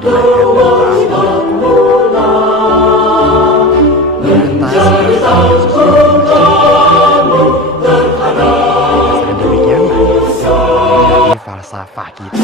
melahirkan bangsa demikian menjadi falsafah kita.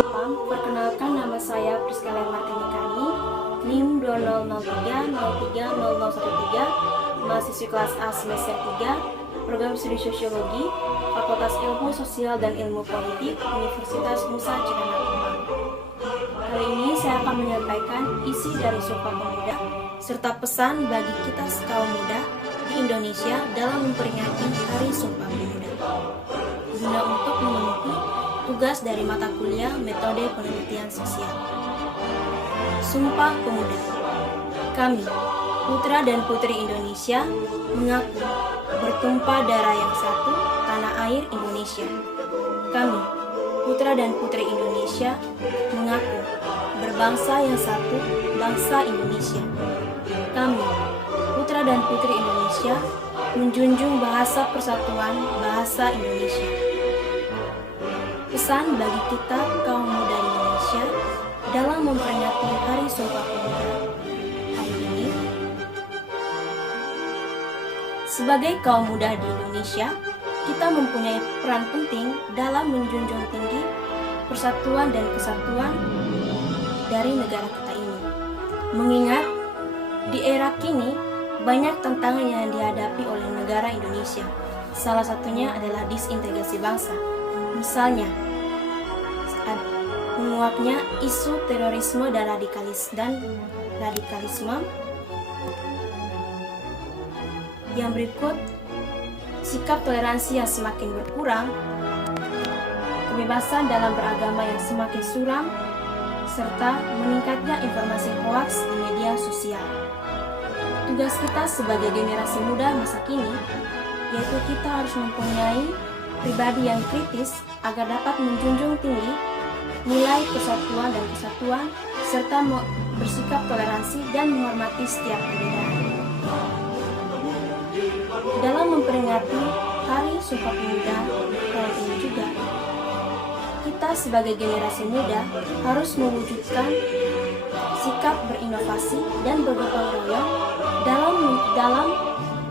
Bukan Perkenalkan, nama saya Priskala Martini Kani, NIM 2003030013, mahasiswi kelas A semester 3, program studi sosiologi, Fakultas Ilmu Sosial dan Ilmu Politik, Universitas Nusa Cendana Kemang. Kali ini saya akan menyampaikan isi dari Sumpah Pemuda serta pesan bagi kita kaum muda di Indonesia dalam memperingati Hari Sumpah Pemuda, guna untuk memenuhi tugas dari mata kuliah Metode Penelitian Sosial. Sumpah Pemuda. Kami, putra dan putri Indonesia, mengaku bertumpah darah yang satu, tanah air Indonesia. Kami, putra dan putri Indonesia, mengaku berbangsa yang satu, bangsa Indonesia. Kami, putra dan putri Indonesia, menjunjung bahasa persatuan, bahasa Indonesia. Pesan bagi kita kaum muda Indonesia dalam memperingati Hari Sumpah Pemuda hari ini. Sebagai kaum muda di Indonesia, kita mempunyai peran penting dalam menjunjung tinggi persatuan dan kesatuan dari negara kita ini. Mengingat di era kini banyak tantangan yang dihadapi oleh negara Indonesia. Salah satunya adalah disintegrasi bangsa. Misalnya, menguapnya isu terorisme dan radikalisme. Yang berikut, sikap toleransi yang semakin berkurang, kebebasan dalam beragama yang semakin suram, serta meningkatnya informasi hoaks di media sosial. Tugas kita sebagai generasi muda masa kini, yaitu kita harus mempunyai pribadi yang kritis agar dapat menjunjung tinggi nilai persatuan dan kesatuan, serta bersikap toleransi dan menghormati setiap perbedaan. Dalam memperingati Hari Sumpah Pemuda tahun ini juga, kita sebagai generasi muda harus mewujudkan sikap berinovasi dan bergotong royong dalam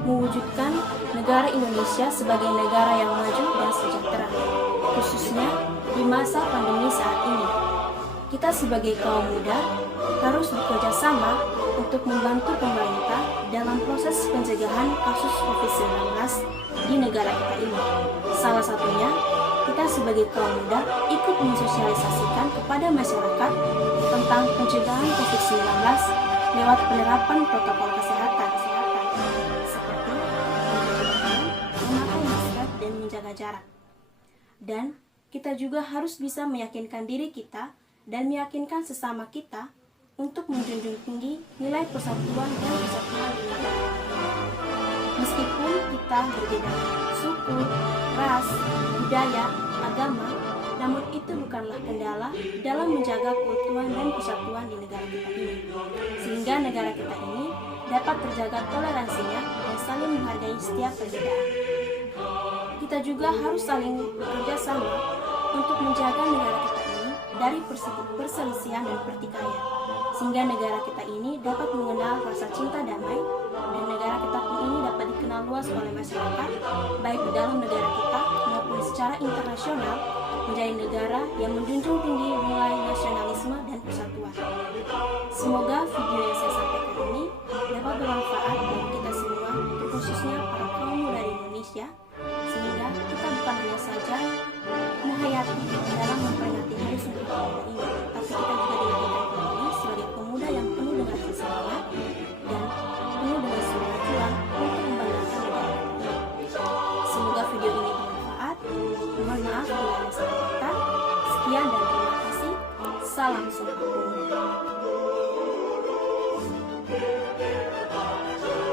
mewujudkan negara Indonesia sebagai negara yang maju dan sejahtera, khususnya di masa pandemi saat ini. Kita sebagai kaum muda harus bekerja sama untuk membantu pemerintah dalam proses pencegahan kasus COVID-19 di negara kita ini. Salah satunya, kita sebagai kaum muda ikut mensosialisasikan kepada masyarakat tentang pencegahan COVID-19 lewat penerapan protokol kesehatan seperti memakai masker dan menjaga jarak. Dan kita juga harus bisa meyakinkan diri kita dan meyakinkan sesama kita untuk menjunjung tinggi nilai persatuan dan kesatuan di negara. Meskipun kita berbeda suku, ras, budaya, agama, namun itu bukanlah kendala dalam menjaga keutuhan dan persatuan di negara kita ini, sehingga negara kita ini dapat terjaga toleransinya dan saling menghargai setiap perbedaan. Kita juga harus saling bekerja sama untuk menjaga negara kita ini dari perselisihan dan pertikaian, sehingga negara kita ini dapat mengenal rasa cinta damai, dan negara kita ini dapat dikenal luas oleh masyarakat, baik di dalam negara kita maupun secara internasional, menjadi negara yang menjunjung tinggi nilai nasionalisme dan persatuan. Semoga video yang saya sampaikan ini dapat bermanfaat bagi kita semua, khususnya para kaum muda di Indonesia, sehingga kita bukan hanya saja menghayati dalam memperingati Hari Sumpah Pemuda ini, tapi kita juga dijadikan kembali sebagai pemuda yang penuh dengan semangat dan penuh dengan semangat juang untuk membanggakan negara kita. Semoga video ini bermanfaat. Mohon maaf bila ada salah kata. Sekian dan terima kasih. Salam Sumpah Pemuda.